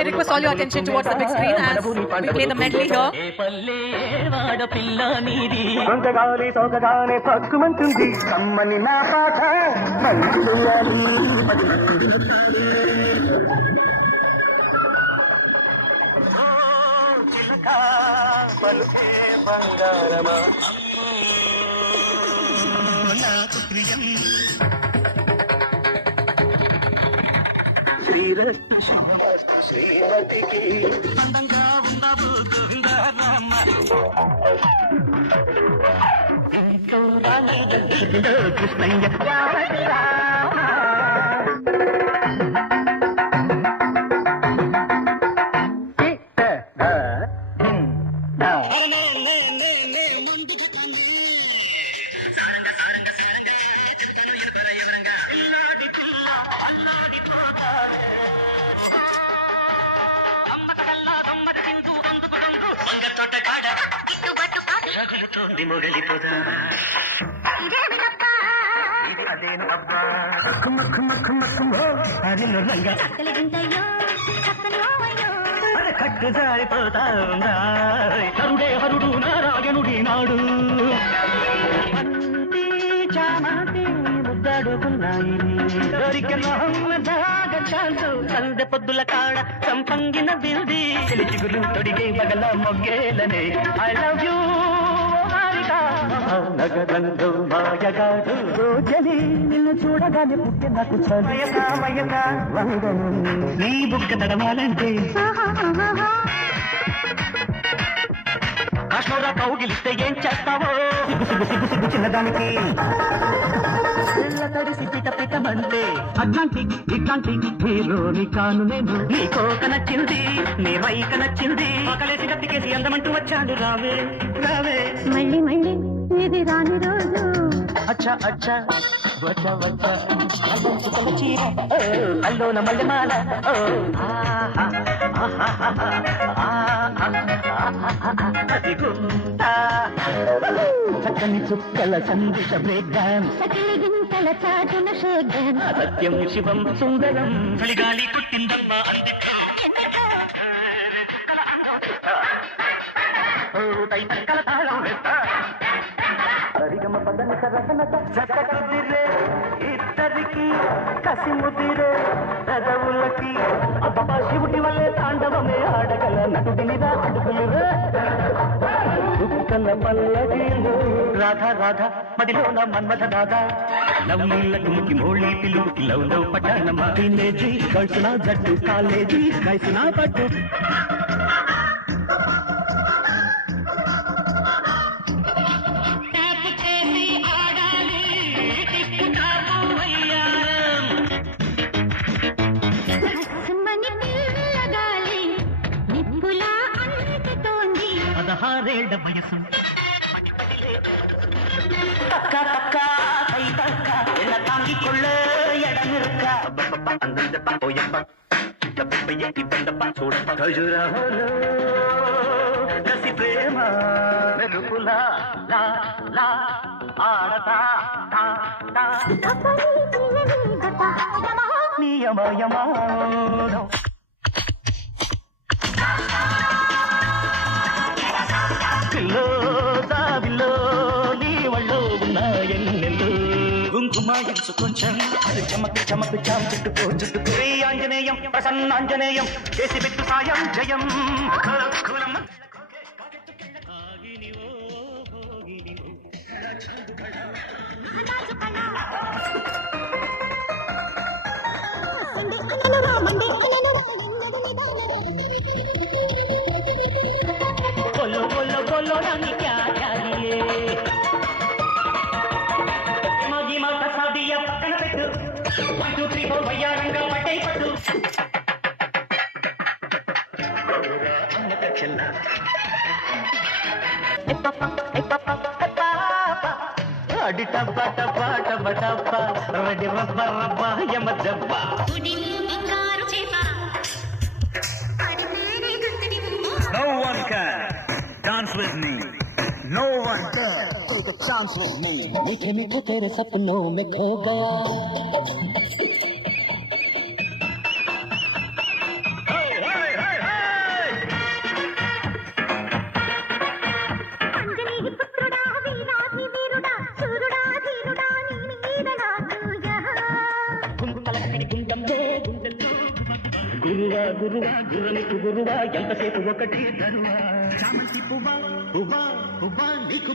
I request all your attention towards the big screen as we play the medley here. శ్రీమతికి అందంగా ఉండవు గోవిందరామ కృష్ణయ్య మొగలిపోదా అదేను అబ్బా కట్టు జారిపోతా హరుడే హరుడు నారాయణుడి నాడు చామంతి ముద్దాడుకున్నాయి సందె పొద్దుల కాడ సంపంగిన బిల్ది చిగురు తొడిగే బగల మొగ్గేలనే ఐ లవ్ యూ నగరంలో మాయగాడు రోజని నిన్ను చూడగానే పుట్టే నాకు చమయగా వందను నీ బుక్క తడవాలంటే కాశ్మీరా కౌగిలిస్తే ఏం చేస్తావో సిగ్గు చిన్నదానికి తడిసి పిట పిటమంటే అట్లాంటిక్ ఇట్లాంటిక్ హీరోని కాను నేను నీ కోక నచ్చింది నీ మైక నచ్చింది ఆకలేసి కత్తికేసి అందమంటూ వచ్చాడు రావే రావే మళ్ళీ మళ్ళీ ఇది రాని రోజు అచ్చా అచ్చా వచ్చా వచ్చా చీర అల్లోన మల్లెమాల చక్కని చుక్కల సందేశ బ్రేక్ డాన్స్ చాటున షేక్ సత్యం శివం సుందరం చలిగాలి కుట్టిందమ్మా అందుకల తాళం సరిగమ పదని సరసనత చక్కదిరే ఇద్దరికి కసి ముదిరే పెదవులకి అబ్బా శివుడి వల్లే తాండవమే ఆడగల నటుడినిదా అడుగులురే దుఃఖల పల్లకిలో రాధా రాధా మదిలోన మన్మథ దాదా లవ్వులకు ముకి మోళీ పిలుకి లవ్ లవ్ పట్టణమా టీనేజీ కలిసిన జట్టు కాలేజీ కలిసిన పట్టు పదహారేళ్ల వయసు తక్క తక్క కై తక్క ఎలా తాంగికొళ్ళ ఎడమిరుక అందం పోయప్ప ఇబ్బందప్ప చూడప్ప ఖజురాహోలో రసి ప్రేమ మెరుపులా లా లా ఆడతా నియమయమానం పిల్లో దావిలో నీ వళ్ళో ఉన్నాయన్నెల్లు కుంకుమ ఎంచు కొంచెం అది చమకు చమకు చాం చుట్టుకో చుట్టుకో ఆంజనేయం ప్రసన్నాంజనేయం చేసి పెట్టు సాయం జయం बोलो बोलो बोलो रानी क्या चाहिए मागी माता सादिया पక్కన పెట్టు 1 2 3 4 भैया रंगा पट्टे पट्टू अम्मक चलना ए पापा अडी टप्पा टप्पा टप्पा टप्पा रेडी रब्बा रब्बा यम जब्बा No one can dance with me. No one can take a chance with me. मीठे मीठे तेरे सपनों में खो गया. Oh, hey, గురువా గురువా గుర్రమికు గురువా ఎంతసేపు ఒకటి తరువా చామంతి పువ్వా పువ్వా పువ్వా నీకు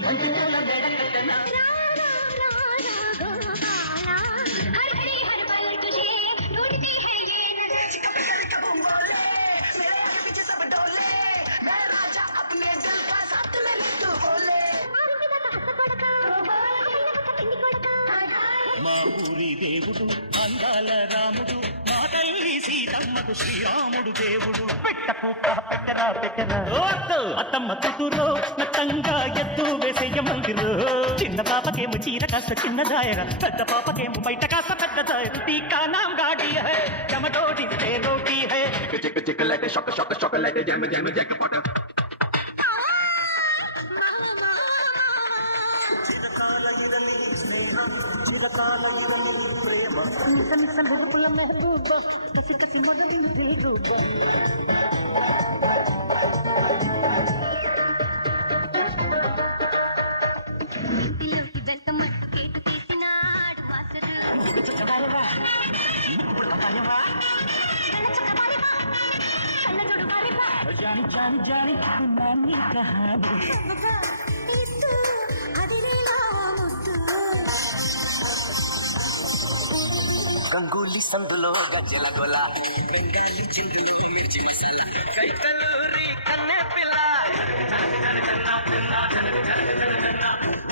మా ఊరి దేవుడు అందాల రాముడు మా తల్లి సీతమ్మకు శ్రీరాముడు దేవుడు పెట్ట పూక పెట్టరా పెట్టరా అత్తమ్మ కూతురు నత్తంగా ఎద్దు వేసేయ మందిరు చిన్న పాపకేమో చీర కాస్త చిన్న దాయర పెద్ద పాపకేమో బయట కాస్త పెద్ద దాయర టీకా నాం గాడి హై చమటోడి రోటీ హై చిక్ చిక్ లైట్ షొక్క షొక్క షొక్క లైట్ జమ జమ జక పట जानी जानी नानी कहानी గంగూలీ సందులో గజ్జల గొల బెంగాలీ చిందులు మిర్చి మసాల కైకలూరి కన్నె పిల్ల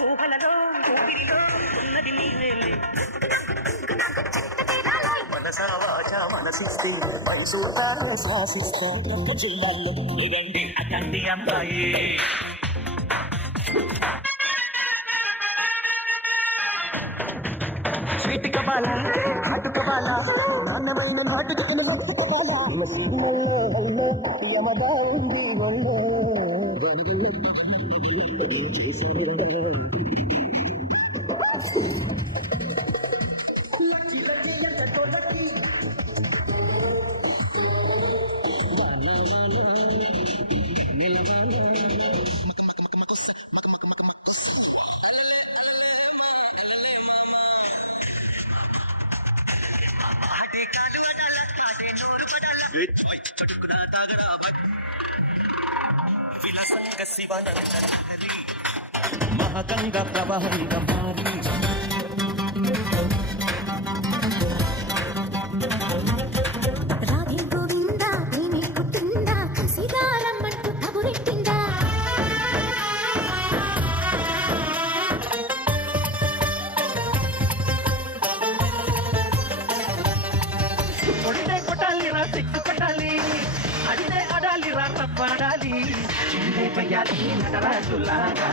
ఊహలలో ఊపిరిలో ఉన్నది నీవేలే మనసా వాచా మనసిస్తే మనసూతా శాసిస్తా జిల్లాల్లో ఇదండి అదండి అమ్మాయి స్వీట్ కబాల హాట్ కబాల నాన్నమైన నాటు చికెన్ కబాల మసీదుల్లో యమదా ఉంది వల్లో వనగల్లో మహగంగా ప్రవహంగా మారి రాధే గోవింద ప్రేమి పుట్టింద కసిగారమ్మంటూ కబురెట్టిందా కొట్టే కొట్టాలి రా సిక్కు కొట్టాలి అడినే ఆడాలి రా తప్పాడాలి చిన్నే పయ్యాలి నటరాజులాగా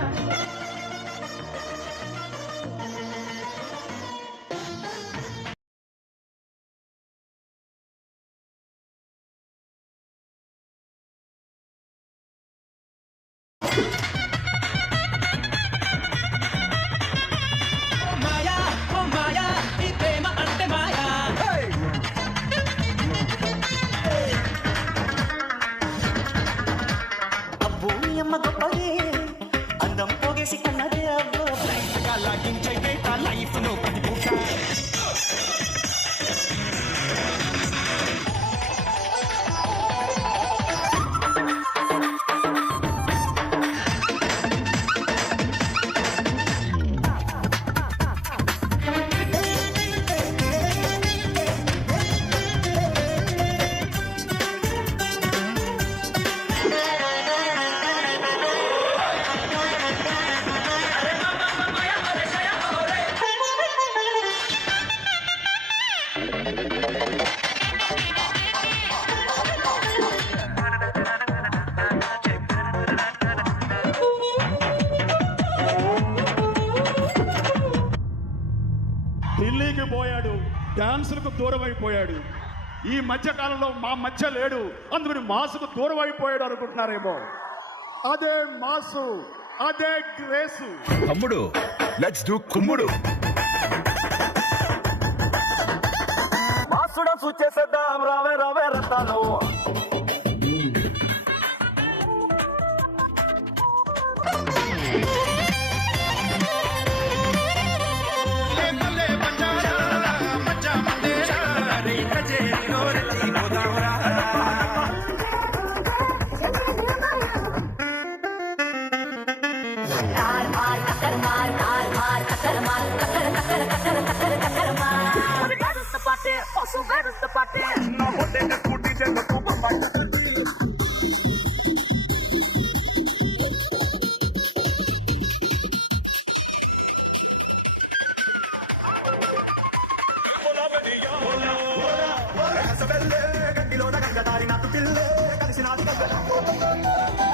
మాయా ఓ మాయా ఈ ప్రేమ అంటే మాయా అబ్బో అమ్మ గొప్పదే అందం పోగేసి కన్నదే అబ్బో లైఫ్ గా లాగించే లైఫ్ లో పది పూట ఢిల్లీకి పోయాడు, డాన్సులకు దూరం అయిపోయాడు. ఈ మధ్య కాలంలో మా మధ్య లేడు, అందుకని మాసుకు దూరం అయిపోయాడు అనుకుంటున్నారేమో. అదే మాసు, అదే గ్రేసు. తమ్ముడు లెట్స్ డూ కుమ్ముడు. మాసుడ సుచేసేద్దాం రావే రావే రత్తాలు. మచ్చా మందేరా రే కచేరి నోరెత్తి పోదాంరా where is the party? No, what they just put it in the super market. గంగిలోన గంగదారి నాకు పిల్లే కలిసినాది గంగ